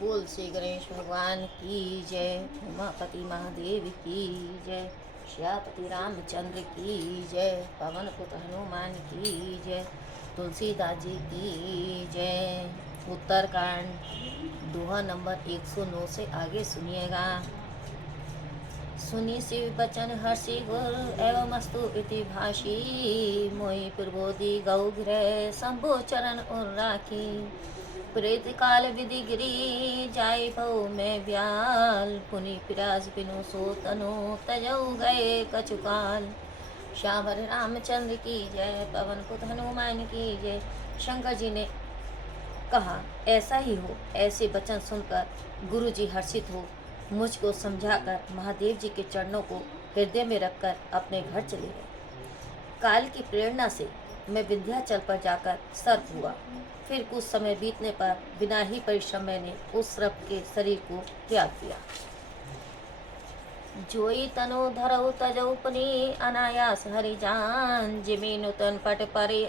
बोल श्री गणेश भगवान की जय। उमापति महादेव की जय। श्यापति रामचंद्र की जय। पवन पुत्र हनुमान की जय। तुलसीदास जी की जय। उत्तरकांड दोहा नंबर 109 से आगे सुनिएगा। सुनी शिव बचन हर्षि गुर एवं अस्तु इति भाषी मोहि प्रबोधि गौ गृह शंभु चरण और राखी प्रेत काल विधि गिरी जाय भव में ब्याल पुनि पिराज बिनु सो तनु तजौ गए कछुकाल। श्यावर रामचंद्र की जय। पवन पुत्र हनुमान की जय। शंकर जी ने कहा ऐसा ही हो। ऐसे वचन सुनकर गुरु जी हर्षित हो मुझको समझाकर महादेव जी के चरणों को हृदय में रखकर अपने घर चले गए। काल की प्रेरणा से मैं विंध्याचल पर जाकर सर्प हुआ। फिर कुछ समय बीतने पर बिना ही परिश्रम मैंने उस सर्प के शरीर को त्याग दिया। जोई तनु धरऊ तजऊ पुनि अनायास हरि जान जिमीन तन पट परि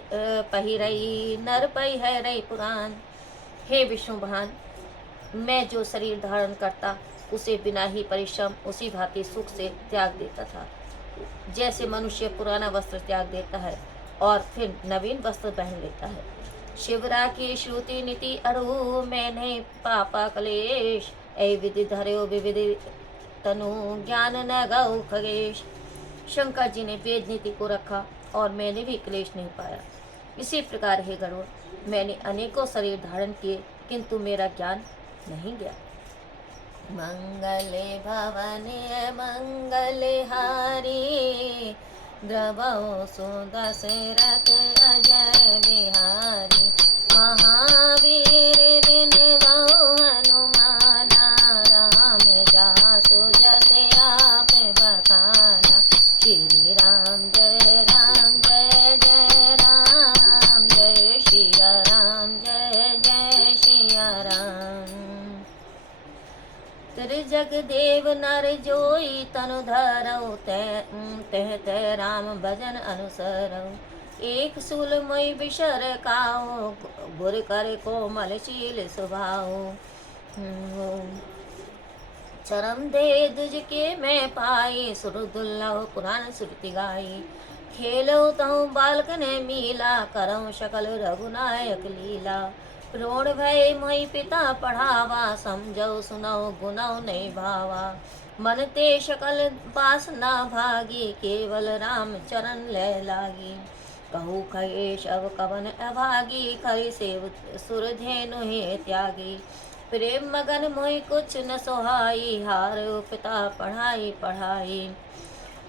पहिरई नर पई है रई पुराण। हे विष्णु भान, मैं जो शरीर धारण करता उसे बिना ही परिश्रम उसी भांति सुख से त्याग देता था, जैसे मनुष्य पुराना वस्त्र त्याग देता है और फिर नवीन वस्त्र पहन लेता है। शिवरा की श्रुति नीति अरु मैंने पापा कलेश ऐ विधि धर्यो विविधि तनु ज्ञान न गौ खगेश। शंकर जी ने वेद नीति को रखा और मैंने भी क्लेश नहीं पाया। इसी प्रकार हे गरुड़, मैंने अनेकों शरीर धारण किए किंतु मेरा ज्ञान नहीं गया। मंगले भवने मंगले हारी द्रवो सुदशरथ अजय बिहारी महावीर विनवो हनुमाना राम जासु जसे आप बखाना। श्री राम जय राम जय जय राम जय श्रिया राम जय जय श्रिया राम। त्रिजग देव नर जोई तनु धरऊ तह तह राम भजन अनुसरऊ। एक सूल मोई बिशर काओ गुर कर कोमल शील सुभाओ। चरम दे दुज के मैं पाई सुर दुल्लभ पुराण श्रुति गाई। खेलो तहु बालक ने मीला करऊँ सकल रघुनायक लीला। प्रोण भय मोहि पिता पढ़ावा समझौ सुनौ गुनौ नहीं भावा। मन ते सकल वासना भागी केवल राम चरण ले लागी। कहू खये शव कवन अभागी खरि सेव सुर धेनु हे त्यागी। प्रेम मगन मोहि कुछ न सोहाई हारो पिता पढ़ाई पढ़ाई।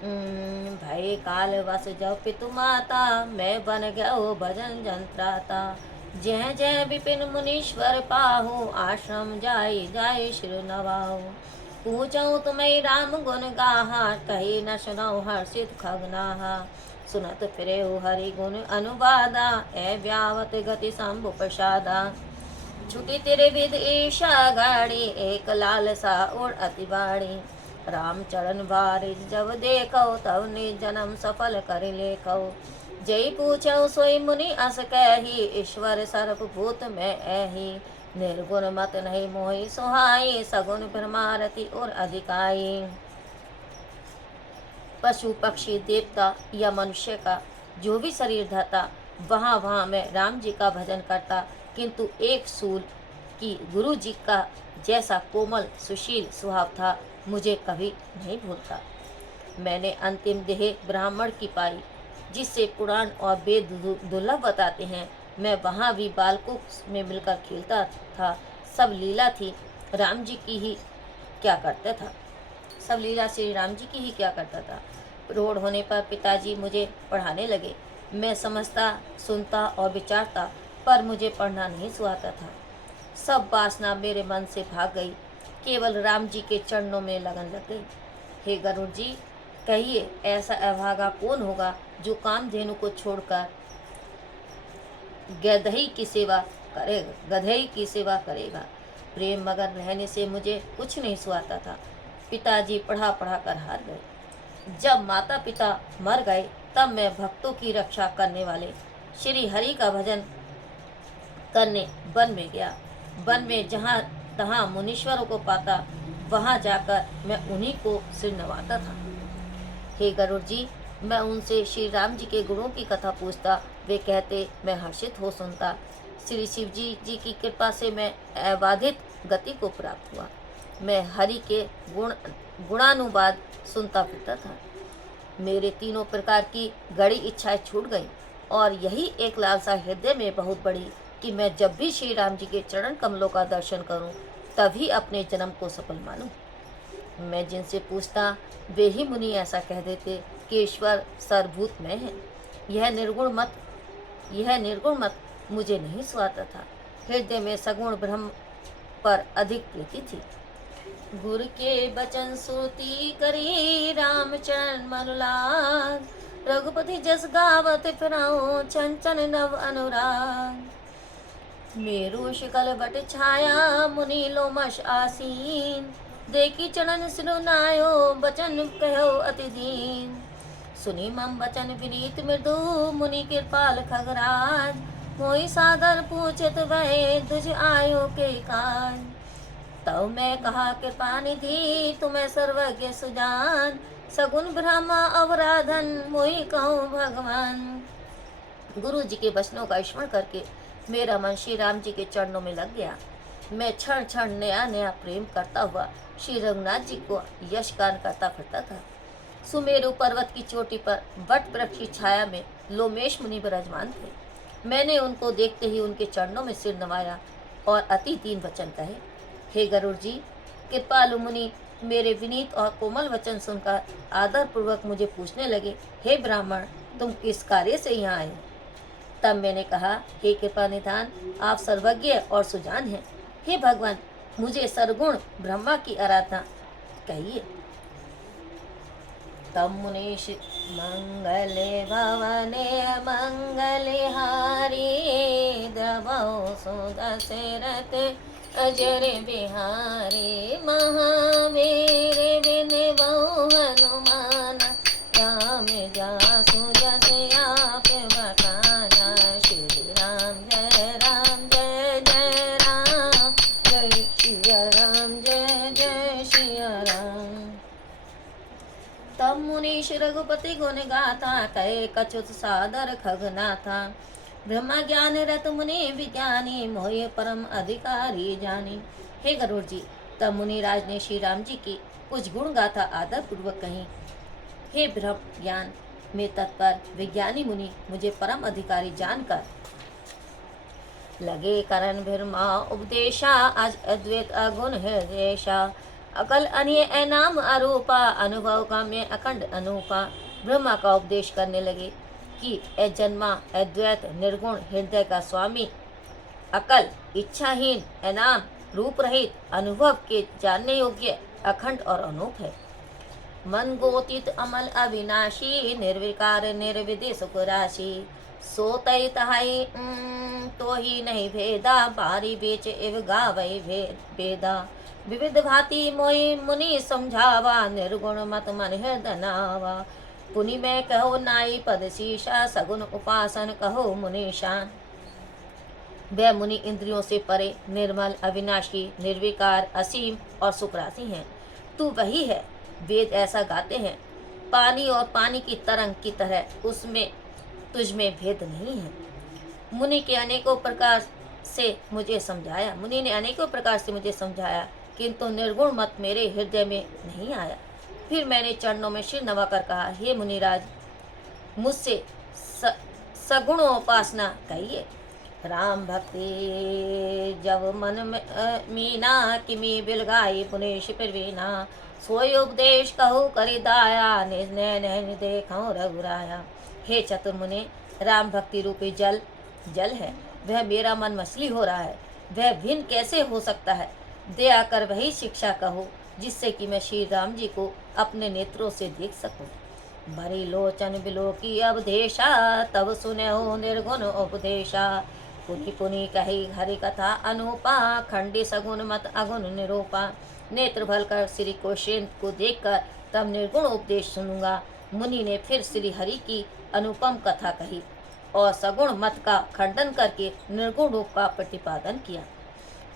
भय काल वस जब पितु माता मैं बन गयो भजन जंत्राता। जय जय विपिन मुनीश्वर पाहु आश्रम जाय जाय शिर नवाहु। पूछऊ तुम्हें राम गुण गाहा कही न सुनऊ हर्षित खगनाहा। सुनत फिरे हरि गुण अनुवादा ए व्यावत गति शंभु प्रसादा। छुटी तेरे विद ईशा गाड़ी एक लालसा और अति बाड़ी। राम चरण बारिज जब देखो तब निज जन्म सफल कर लेखो। जय पूछो सोई मुनि अस कही ईश्वर सर्व भूत में ऐही। निर्गुण मत नहीं मोहि सुहाई सगुण ब्रह्मारति और अधिकाई। पशु पक्षी देवता या मनुष्य का जो भी शरीर धरता वहाँ वहाँ मैं राम जी का भजन करता, किंतु एक सूल की गुरु जी का जैसा कोमल सुशील स्वभाव था मुझे कभी नहीं भूलता। मैंने अंतिम देह ब्राह्मण की पाई जिससे पुराण और वेद दुर्लभ बताते हैं। मैं वहाँ भी बालकों में मिलकर खेलता था। सब लीला थी राम जी की ही क्या करता था। सब लीला श्री राम जी की ही क्या करता था। प्रौढ़ होने पर पिताजी मुझे पढ़ाने लगे। मैं समझता सुनता और विचारता पर मुझे पढ़ना नहीं सुहाता था। सब वासना मेरे मन से भाग गई। केवल राम जी के चरणों में लगन लग गई। हे गरुड़ जी, कहिए ऐसा अभागा कौन होगा जो कामधेनु को छोड़कर गधई की सेवा करेगा। प्रेम मगन रहने से मुझे कुछ नहीं सुहाता था। पिताजी पढ़ा पढ़ा कर हार गए। जब माता पिता मर गए तब मैं भक्तों की रक्षा करने वाले श्री हरि का भजन करने वन में गया। वन में जहाँ तहाँ मुनीश्वरों को पाता, वहाँ जाकर मैं उन्हीं को सिर नवाता था। हे गरुड़ जी, मैं उनसे श्री राम जी के गुणों की कथा पूछता, वे कहते, मैं हर्षित हो सुनता। श्री शिव जी की कृपा से मैं अबाधित गति को प्राप्त हुआ। मैं हरि के गुणानुवाद सुनता फिरता था। मेरे तीनों प्रकार की गड़ी इच्छाएं छूट गईं और यही एक लालसा हृदय में बहुत बड़ी कि मैं जब भी श्री राम जी के चरण कमलों का दर्शन करूं, तभी अपने जन्म को सफल मानूं। मैं जिनसे पूछता, वे ही मुनि ऐसा कह देते कि ईश्वर सर्वभूत में है। यह निर्गुण मत मुझे नहीं सुहाता था। हृदय में सगुण ब्रह्म पर अधिक प्रीति थी। गुरु के बचन सुती करी, रामचरण मनुलाग, रघुपति जस गावत फिराओ, चंचन नव अनुराग। मेरु शिकल बट छाया, मुनि लोमश आसीन, देखी चरण सिरुनायो, बचन कहो अति दीन। सुनी मम बचन विनीत मृदु, मुनि कृपाल खगराज, मोहि सादर पूछत भय, तुझ आयो के काज। तब मैं कहा कृपा निधि, तुम्हें सर्वज्ञ सुजान, सगुन ब्रह्मा अवराधन, मोहि कहूँ भगवान। गुरु जी के वचनों का स्मरण करके मेरा मन श्री राम जी के चरणों में लग गया। मैं क्षण क्षण नया नया प्रेम करता हुआ श्री रघुनाथ जी को यश गान करता फिरता था। सुमेरु पर्वत की चोटी पर वट वृक्ष की छाया में लोमेश मुनि विराजमान थे। मैंने उनको देखते ही उनके चरणों में सिर नवाया और अति दीन वचन कहे, हे गरुड़ जी, कृपालु मुनि मेरे विनीत और कोमल वचन सुनकर आदर पूर्वक मुझे पूछने लगे, हे ब्राह्मण, तुम किस कार्य से यहाँ आए? तब मैंने कहा, हे कृपा निधान, आप सर्वज्ञ और सुजान हैं। हे भगवान, मुझे सर्वगुण ब्रह्मा की आराधना कहिए। तब मुनीश मंगले भवने मंगले हारी, द्रवो सुदशरथ अजर बिहारी, महावीर बिन बहु हनुमान, राम जासु जस आप बखाना। श्री राम जय राम जय जय राम, जय सिया राम जय जय सिया राम। तब मुनीश रघुपति गुण गाथा, कहे कछुत सादर खगनाथा। ब्रह्मा ज्ञान रत मुनि विज्ञानी, मोहि परम अधिकारी जानी। हे गरुड़ जी, तब मुनिराज ने श्री राम जी की कुछ गुण गाथा आदर पूर्वक कही। हे ब्रह्म ज्ञान में तत्पर विज्ञानी मुनि, मुझे परम अधिकारी जानकर लगे करण ब्रह्मा उपदेशा, आज अद्वैत अगुण हृदयेशा। अकल अन्य नाम अरूपा, अनुभव का में अखंड अनूपा। ब्रह्मा का उपदेश करने लगे कि अजन्मा अद्वैत निर्गुण हृदय का स्वामी, अकल इच्छाहीन, अनाम रूप रहित, अनुभव के जानने योग्य, अखंड और अनूप है। मन गोतीत अमल अविनाशी, निर्विकार निर्विधि सुख राशि। सोतई तहाई तो ही नहीं भेदा, बारी बेच एव गावई भेदा। विविध भांति मोहि मुनि समझावा, निर्गुण मत मन हृदय नावा। पुनि में कहो नाई पद शीशा, सगुन उपासन कहो मुनीशान। वह मुनि इंद्रियों से परे, निर्मल, अविनाशी, निर्विकार, असीम और सुखराशि हैं। तू वही है। वेद ऐसा गाते हैं, पानी और पानी की तरंग की तरह उसमें तुझ में भेद नहीं है। मुनि ने अनेकों प्रकार से मुझे समझाया, किंतु निर्गुण मत मेरे हृदय में नहीं आया। फिर मैंने चरणों में सिर नवाकर कहा, हे मुनिराज, मुझसे सगुणोपासना कहिए। राम भक्ति जब मन में मीना, किमी बिलगाई पुनेश प्रवीणा। सोई उपदेश कहूँ करी दाया, निज नैन देखऊँ रघुराया। हे चतुर मुने, राम भक्ति रूपी जल है, वह मेरा मन मछली हो रहा है, वह भिन्न कैसे हो सकता है? दया कर वही शिक्षा कहो, जिससे कि मैं श्री राम जी को अपने नेत्रों से देख सकूं। भरी लोचन बिलो की अवधेशा, तब सुने हो निर्गुण उपदेशा। पुनि पुनि कही हरि कथा अनुपा, खंडी सगुन मत अगुण निरूपा। नेत्र भल कर श्री कोशेन को देखकर तब निर्गुण उपदेश सुनूंगा। मुनि ने फिर श्री हरि की अनुपम कथा कही और सगुण मत का खंडन करके निर्गुण रूप का प्रतिपादन किया।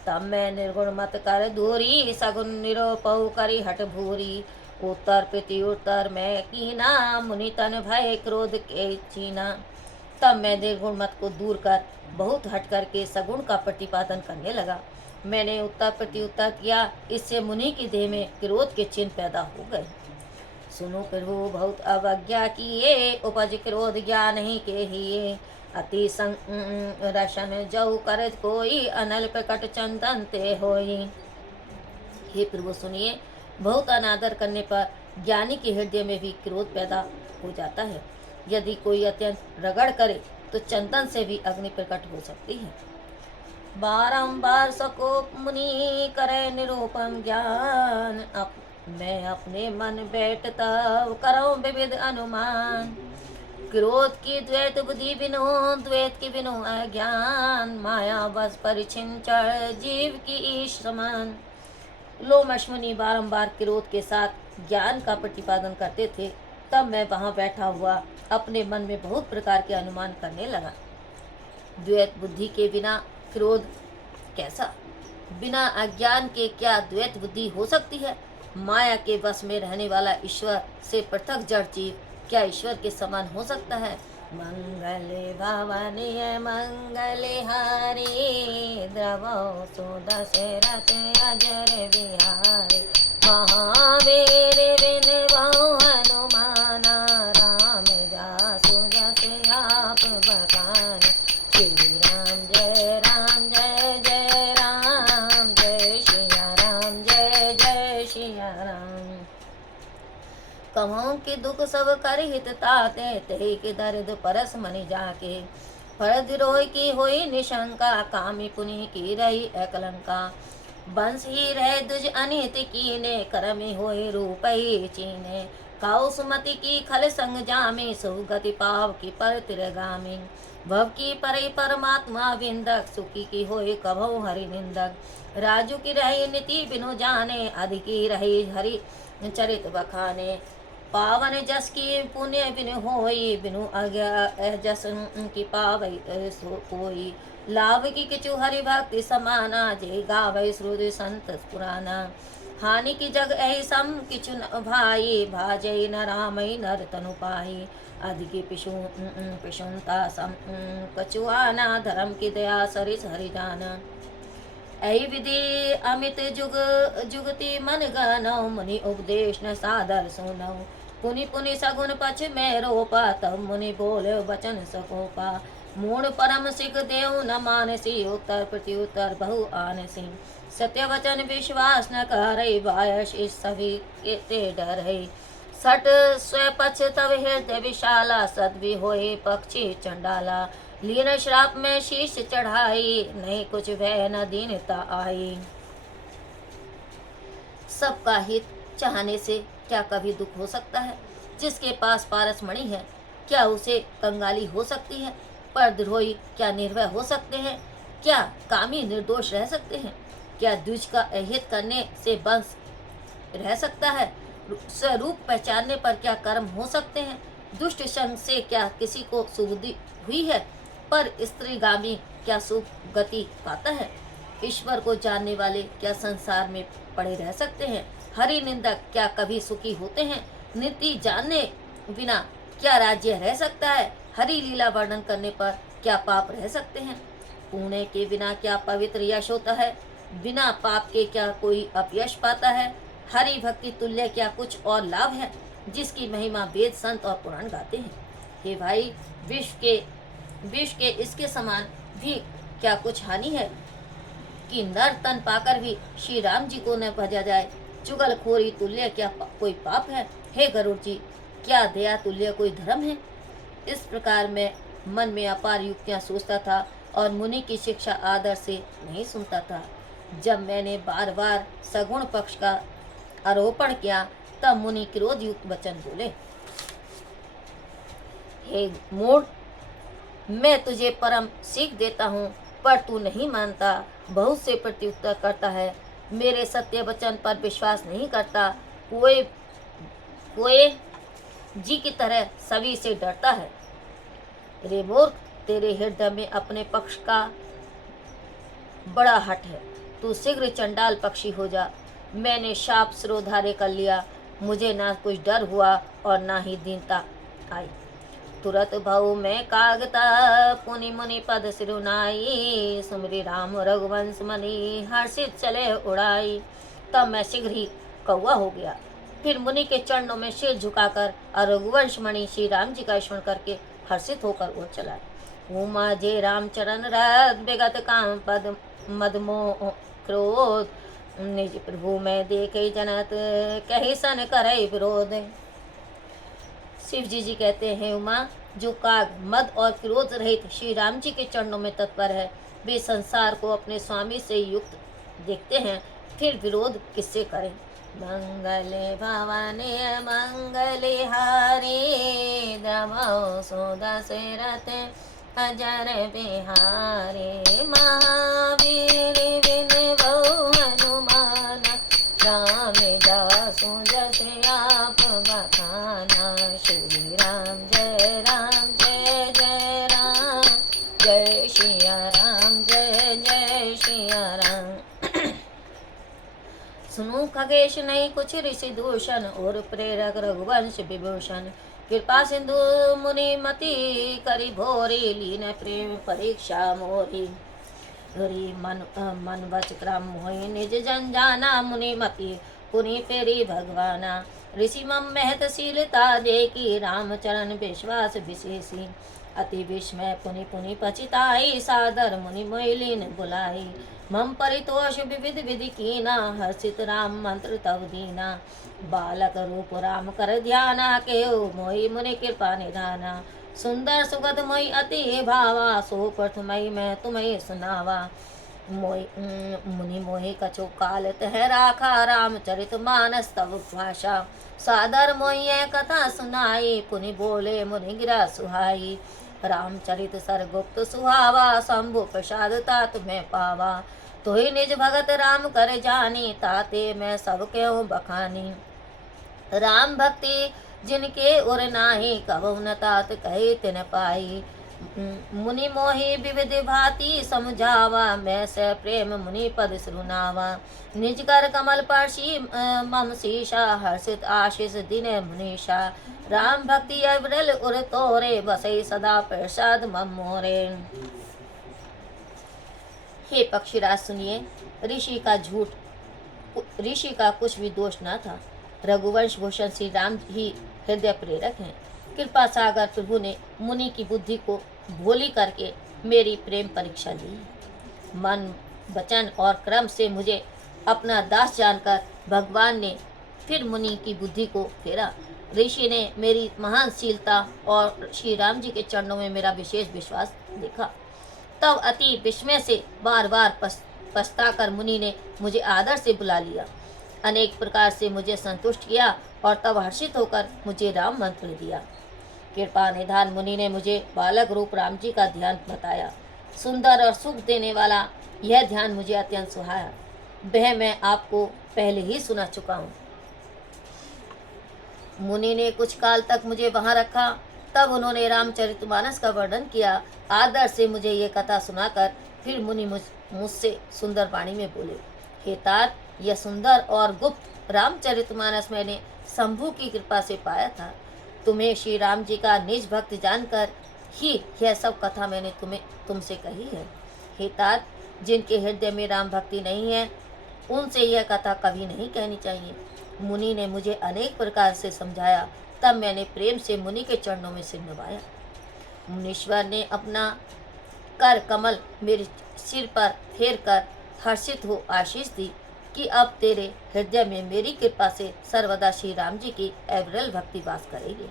तब मैं निर्गुण मत कर दूरी, सगुन निरोपऊ करी हट भूरी। उत्तर प्रति उत्तर मैं कीना, मुनि तन भय क्रोध के चीना। तब मैं निर्गुण मत को दूर कर बहुत हट करके सगुण का प्रतिपादन करने लगा। मैंने उत्तर प्रति उत्तर किया, इससे मुनि की देह में क्रोध के चिन्ह पैदा हो गए। सुनो प्रभु बहुत अवज्ञा किए, उपज क्रोध ज्ञान ही के हिये। अति रशन जऊ करत कोई, अनल प्रकट चंदन ते होई। हे प्रभु सुनिए, बहुत अनादर करने पर ज्ञानी के हृदय में भी क्रोध पैदा हो जाता है। यदि कोई अत्यंत रगड़ करे तो चंदन से भी अग्नि प्रकट हो सकती है। बारंबार सकोप मुनि करे निरूपम ज्ञान, मैं अपने मन बैठ तब करो विविध अनुमान। क्रोध की द्वैत बुद्धि बिनो, द्वैत की बिनो अज्ञान। माया बस परिछिंचर जीव की ईश समान। लोमश मुनि बारंबार क्रोध के साथ ज्ञान का प्रतिपादन करते थे। तब मैं वहां बैठा हुआ अपने मन में बहुत प्रकार के अनुमान करने लगा। द्वैत बुद्धि के बिना क्रोध कैसा? बिना अज्ञान के क्या द्वैत बुद्धि हो सकती है? माया के वश में रहने वाला ईश्वर से पृथक जड़ जीव क्या ईश्वर के समान हो सकता है? मंगले भवनीय मंगले हारी, द्रवो सुदशरथ अजर बिहारी। महावीर बिन बहु हनुमाना, राम जासु जस आप बखान। श्री राम जय राम जय जय राम, जय सिया राम जय जय सिया राम। कहों के दुख सब कर हित ताते, ते के दर्द परस मनि जाके। फरद रोय की होई निशंका, कामी पुनि की रही अकलंका। बंस ही रह दुज अनित कीने, करमि होई रूपई चीने। काउ सुमति की खल संग जामे, सुगति पाव की पर तिरगामी। भव की परई परमात्मा विंदक, सुखी की होई कभौ हरि निंदक। राजू की रही नीति बिनु जाने, अधिकी रही हरि चरित बखाने। पावन जस की पुण्य बिन होई, बिनु अज्ञा जस की पावई कोई। लाभ की किचु हरि भक्ति समाना, जे गावै श्रुति संत पुराना। हानि की जग ऐ सम किचु न भाई, भाजै न रामई नर तनु पाई। अधिकी पिशुनता सम कचुआना, धर्म की दया सरिस हरि जाना। ऐ विधि अमित जुग जुगति मन गनौ, मुनि उपदेश न सादर सुनौ। पुनि पुनि सगुन पछ में रोपा, तब मुनि बोले वचन सकोपा। मूढ़ परम सिख देव न मानसी, उत्तर प्रति उत्तर बहु आनसी। सत्य वचन विश्वास न करई, बायस इस सभी के डरई। सट स्वपक्ष तब हृदय विशाला, सद्वि होए पक्षी चंडाला। लीन श्राप में शीश चढ़ाई, नहीं कुछ भय न दीनता आई। सबका हित चाहने से क्या कभी दुख हो सकता है? जिसके पास पारस मणि है, क्या उसे कंगाली हो सकती है? परद्रोही क्या निर्भय हो सकते हैं? क्या कामी निर्दोष रह सकते हैं? क्या द्विज का अहित करने से वंश रह सकता है? स्वरूप पहचानने पर क्या कर्म हो सकते हैं? दुष्ट संग से क्या किसी को सुबुद्धि हुई है? पर स्त्रीगामी क्या शुभ गति पाता है? ईश्वर को जानने वाले क्या संसार में पड़े रह सकते हैं? हरि निंदक क्या कभी सुखी होते हैं? नीति जानने बिना क्या राज्य रह सकता है? हरि लीला वर्णन करने पर क्या पाप रह सकते हैं? पुण्य के बिना क्या पवित्र यश होता है? बिना पाप के क्या कोई अपयश पाता है? हरि भक्ति तुल्य क्या कुछ और लाभ है जिसकी महिमा वेद संत और पुराण गाते हैं? हे भाई, विश्व के इसके समान भी क्या कुछ हानि है कि नर तन पाकर भी श्री राम जी को न भजा जाए? चुगलखोरी तुल्य क्या कोई पाप है? हे गरुड़ जी, क्या दया तुल्य कोई धर्म है? इस प्रकार मैं मन में अपार युक्तियां सोचता था और मुनि की शिक्षा आदर से नहीं सुनता था। जब मैंने बार बार सगुण पक्ष का आरोपण किया तब मुनि क्रोध युक्त वचन बोले, हे मूढ़, मैं तुझे परम सीख देता हूँ पर तू नहीं मानता, बहुत से प्रत्युत्तर करता है, मेरे सत्य वचन पर विश्वास नहीं करता, कोई जी की तरह सभी से डरता है। रे मूर्ख, तेरे हृदय में अपने पक्ष का बड़ा हट है, तू शीघ्र चंडाल पक्षी हो जा। मैंने शाप सिरोधार्य कर लिया, मुझे ना कुछ डर हुआ और ना ही दीनता आई। तुरत भऊ मैं कागता पुनि मुनि पद सिरुनाई, सुमरि राम रघुवंश मणि हर्षित चले उड़ाई। तब मैं शीघ्र ही कौवा हो गया, फिर मुनि के चरणों में सिर झुकाकर और रघुवंश मणि श्री राम जी का स्मरण करके हर्षित होकर उड़ चला। उमा जे राम चरण रत विगत काम पद मदमोह क्रोध, निज प्रभु में देखे जनत कही सन करे विरोध। शिव जी कहते हैं, उमा जो काग मद और क्रोध रहित श्री राम जी के चरणों में तत्पर है, वे संसार को अपने स्वामी से युक्त देखते हैं, फिर विरोध किससे करें। मंगले भवानी मंगले हारे, द्रवो सुदशरथ अजर बिहारे। महावीर विनवो हनुमान, राम जासु जस आप बखाना। श्री राम जय जय राम, जय सिया राम जय जय सिया राम। सुनो खगेश नहीं कुछ ऋषि दूषण, और प्रेरक रघुवंश विभूषण। कृपा सिंधु मुनि मति करी भोरी, लीन प्रेम परीक्षा मोरी। हरि मन वच क्रम मोहि, निज जन जाना मुनि मति पुनि फेरी भगवाना। ऋषि मम महतशीलता देखी, राम चरण विश्वास विशेषी। अति विस्मय पुनि पुनि पचिताई, सादर मुनि मोहिलीन बुलाई। मम परितोष विविध विधि कीना, हर्षित राम मंत्र तव दीना। बालक रूप राम कर ध्याना, केहु मोहि मुनि कृपा निधाना। सुंदर सुगध मोहि अति भावा, सो प्रथमहि मैं तुम्हें सुनावा। मुनि मोहि कछु काल तह राखा, रामचरित मानस तव भाषा। सादर मोहि यह कथा सुनाई, पुनि बोले मुनि गिरा सुहाई। रामचरित सरगुप्त सुहावा, शंभु प्रसाद तात मैं पावा। तुहि निज भगत राम कर जानी, ताते मैं सब क्यों बखानी। राम भक्ति जिनके उर नाही, कबहु न तात कहे तिन पाई। मुनि मोहि विविध भांति समझावा, मैं से प्रेम मुनि पद सुनावा। निज कर कमल परसी मम शीशा, हर्षित आशीष दिन मुनीषा। राम भक्ति अविरल उर तोरे, बसई सदा प्रसाद मम मोरे। हे पक्षीराज सुनिए, ऋषि का कुछ भी दोष न था। रघुवंश भूषण श्री राम ही हृदय प्रेरक हैं। कृपा सागर प्रभु ने मुनि की बुद्धि को भोली करके मेरी प्रेम परीक्षा ली। मन वचन और क्रम से मुझे अपना दास जानकर भगवान ने फिर मुनि की बुद्धि को फेरा। ऋषि ने मेरी महानशीलता और श्री राम जी के चरणों में मेरा विशेष विश्वास देखा। तब अति विस्मय से बार बार पछताकर मुनि ने मुझे आदर से बुला लिया, अनेक प्रकार से मुझे संतुष्ट किया और तब हर्षित होकर मुझे राम मंत्र दिया। कृपा निधान मुनि ने मुझे बालक रूप राम जी का ध्यान बताया। सुंदर और सुख देने वाला यह ध्यान मुझे अत्यंत सुहाया। वह मैं आपको पहले ही सुना चुका हूँ। मुनि ने कुछ काल तक मुझे वहाँ रखा, तब उन्होंने रामचरितमानस का वर्णन किया। आदर से मुझे ये कथा सुनाकर फिर मुनि मुझसे सुंदर वाणी में बोले, हे तात, यह सुंदर और गुप्त रामचरितमानस मैंने शंभु की कृपा से पाया था। तुम्हें श्री राम जी का निज भक्त जानकर ही यह सब कथा मैंने तुमसे कही है। हे तात, जिनके हृदय में राम भक्ति नहीं है, उनसे यह कथा कभी नहीं कहनी चाहिए। मुनि ने मुझे अनेक प्रकार से समझाया, तब मैंने प्रेम से मुनि के चरणों में सिर नवाया। मुनीश्वर ने अपना कर कमल मेरे सिर पर फेर कर हर्षित हो आशीष दी कि अब तेरे हृदय में मेरी कृपा से सर्वदा श्री राम जी की अविरल भक्ति वास करेगी।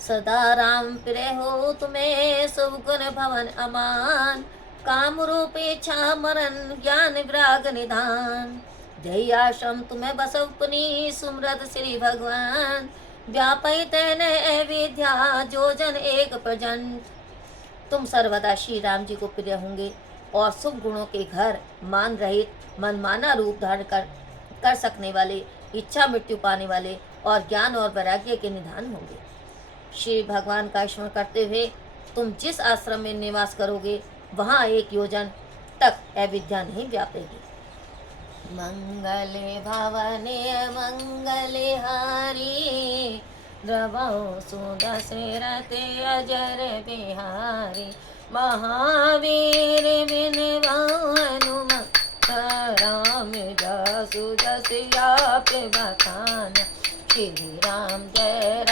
सदा राम प्रिय हो तुम्हें शुभ गुण भवन अमान, काम रूप इच्छा मरण ज्ञान विराग निधान। जय आश्रम तुम्हें बसव पुनि सुमरत श्री भगवान, व्यापई तैन विद्या जो जन एक प्रजंत। तुम सर्वदा श्री राम जी को प्रिय होंगे और शुभ गुणों के घर, मान रहित मनमाना रूप धारण कर सकने वाले, इच्छा मृत्यु पाने वाले और ज्ञान और वैराग्य के निधान होंगे। श्री भगवान का स्मरण करते हुए तुम जिस आश्रम में निवास करोगे, वहाँ 1 योजन तक अविद्या नहीं व्यापेगी। मंगले भवने मंगले हरि, द्रवौ सुदशरथ अजर बिहारी। महावीर बिनवौ हनुमत, राम जासु जस आप बखाना। श्री राम जय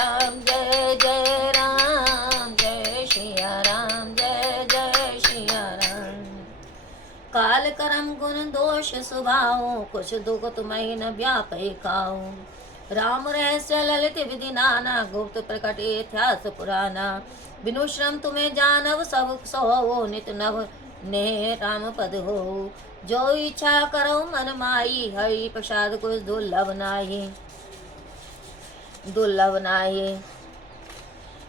जय राम, जय सिया राम जय सिया राम। काल करम गुण दोष सुभाओ, कुछ दुख तुम्हें न व्यापै काऊ। राम रहस्य ललित विधि नाना, गुप्त प्रकट इतिहास पुराना। बिनु श्रम तुम्हें जानव सब सो, नित नव ने राम पद हो। जो इच्छा करो मन माई, हरि प्रसाद कुछ दुर्लभ नाही। दुर्लभ नाही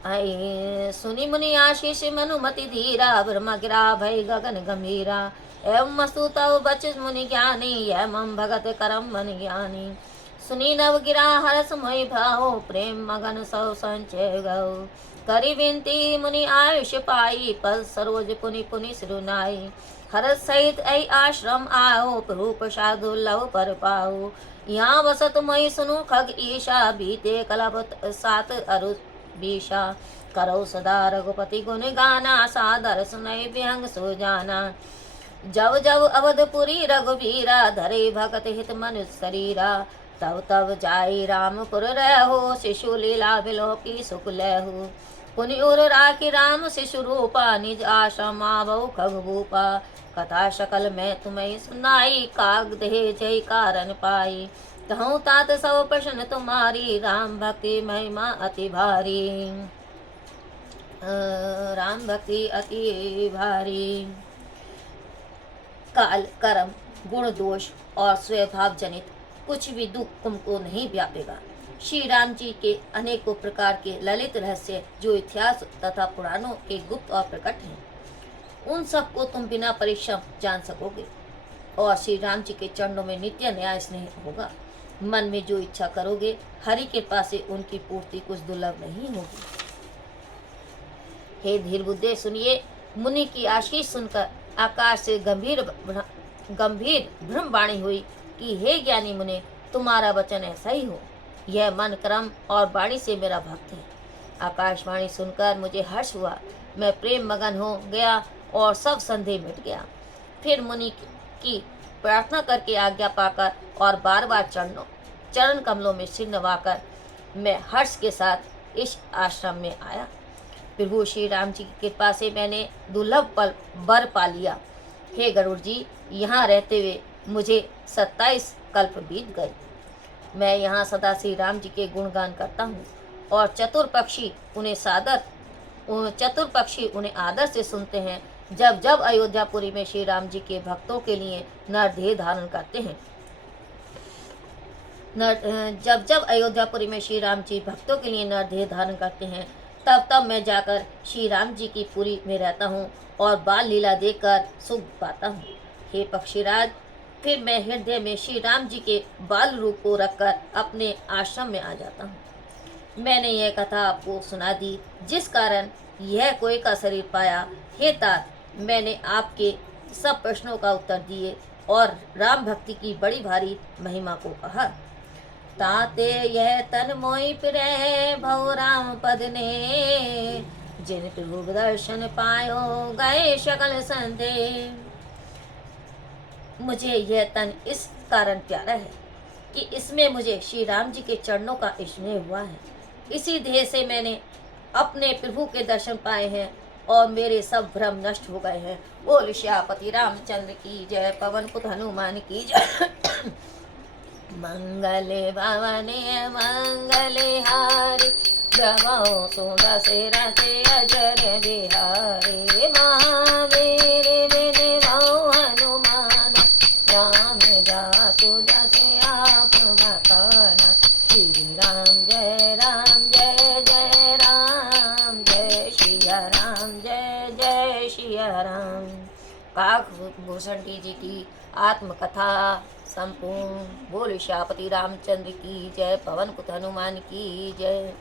आई सुनि मुनि आशीष मनुमति धीरा, ब्रह्म गिरा भय गगन गंभीरा। एवं मस्तु तव बच मुनि ज्ञानी, एवं भगत करम मन ज्ञानी। सुनी नव गिरा हरस मोहि भाओ, प्रेम मगन सौ संचय गौ। करी विनती मुनि आयुष पाई, पद सरोज पुनि पुनि सिरुनाई। हरस सहित ऐ आश्रम आओ, प्रभु प्रसाद दुर्लभ पर पाओ। यहाँ बसत मोहि सुनु खग ईशा, बीते कलप सात अरु बीशा। करो सदा रघुपति गुण गाना, सादर सुनय विहंग सो जाना। जब जब अवधपुरी रघुवीरा, धरे भगत हित मनु शरीरा। तब तब जाई रामपुर रहो, शिशु लीला बिलोकी सुख लहु। पुनि उर राखी राम शिशु रूपा, निज आश्रम आवौ खगभूपा। कथा सकल मैं तुम्हें सुनाई, काग दे जय कारण पाई। कहूँ तात सब प्रश्न तुम्हारी, राम भक्ति महिमा अति भारी। राम भक्ति अति भारी। काल कर्म गुण दोष और स्वभाव जनित कुछ भी दुख तुमको नहीं व्यापेगा। श्री राम जी के अनेकों प्रकार के ललित रहस्य जो इतिहास तथा पुराणों के गुप्त और प्रकट हैं, उन सब को तुम बिना परिश्रम जान सकोगे। और श्री राम जी के चरणों में नित्य न्याय स्नेह होगा। मन में जो इच्छा करोगे, हरि के पास से उनकी पूर्ति कुछ दुर्लभ नहीं होगी। हे धीर बुद्धे सुनिए, मुनि की आशीष सुनकर आकाश से गंभीर ब्रह्म वाणी हुई कि हे ज्ञानी मुने, तुम्हारा वचन ऐसा ही हो। यह मन क्रम और वाणी से मेरा भक्त है। आकाशवाणी सुनकर मुझे हर्ष हुआ, मैं प्रेम मगन हो गया और सब संदेह मिट गया। फिर मुनि की प्रार्थना करके आज्ञा पाकर और बार बार चरण कमलों में सिर नवाकर मैं हर्ष के साथ इस आश्रम में आया। प्रभु श्री राम जी की कृपा से मैंने दुर्लभ पल बर पा लिया। हे गरुड़ जी, यहाँ रहते हुए मुझे 27 कल्प बीत गए। मैं यहाँ सदा श्री राम जी के गुणगान करता हूँ और चतुर पक्षी उन्हें आदर से सुनते हैं। जब जब अयोध्यापुरी में श्री राम जी के भक्तों के लिए नरदेह धारण करते हैं, जब जब अयोध्यापुरी में श्री राम जी भक्तों के लिए नरदेह धारण करते हैं, तब तब मैं जाकर श्री राम जी की पुरी में रहता हूँ और बाल लीला देखकर सुख पाता हूँ। हे पक्षीराज, फिर मैं हृदय में श्री राम जी के बाल रूप को रखकर अपने आश्रम में आ जाता हूँ। मैंने यह कथा आपको सुना दी, जिस कारण यह कोई का शरीर पाया। हे तात, मैंने आपके सब प्रश्नों का उत्तर दिए और राम भक्ति की बड़ी भारी महिमा को कहा। ताते यह तन मोहि फिरै भव राम पद ने, जिन प्रभु दर्शन पायो गए सकल संदेह। मुझे यह तन इस कारण प्यारा है कि इसमें मुझे श्री राम जी के चरणों का स्नेह हुआ है। इसी देह से मैंने अपने प्रभु के दर्शन पाए हैं और मेरे सब भ्रम नष्ट हो गए हैं। बोल श्यापति रामचंद्र की जय, पवन पुत हनुमान की जय। मंगले भवने मंगले हारी, द्रवौ सुदशरथ अजर बिहारी। महावीर बिनवौ हनुमान, राम जासु जस आप बखाना। श्री राम जय जय राम, जय सिया राम जय सिया राम। काकभूषण जी की आत्मकथा संपूर्ण। बोल श्यापति रामचंद्र की जय, पवन पुत हनुमान की जय।